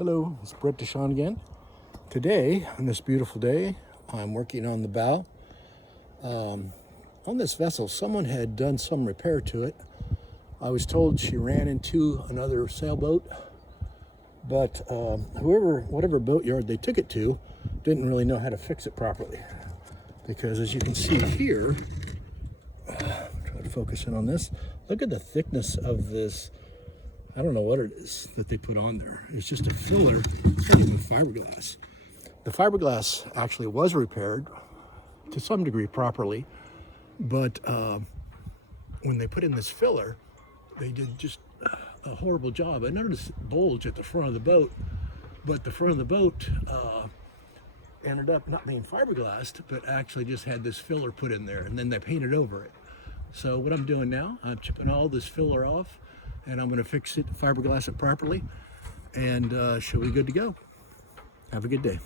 Hello, it's Brett Deshawn again. Today, on this beautiful day, I'm working on the bow. On this vessel, someone had done some repair to it. I was told she ran into another sailboat, but whatever boatyard they took it to, didn't really know how to fix it properly. Because as you can see here, try to focus in on this, look at the thickness of this. I don't know what it is that they put on there. It's just a filler. It's not even fiberglass. The fiberglass actually was repaired to some degree properly, but when they put in this filler, they did just a horrible job. I noticed a bulge at the front of the boat, but the front of the boat ended up not being fiberglassed, but actually just had this filler put in there, and then they painted over it. So what I'm doing now, I'm chipping all this filler off, and I'm going to fix it, fiberglass it properly, and she'll be good to go. Have a good day.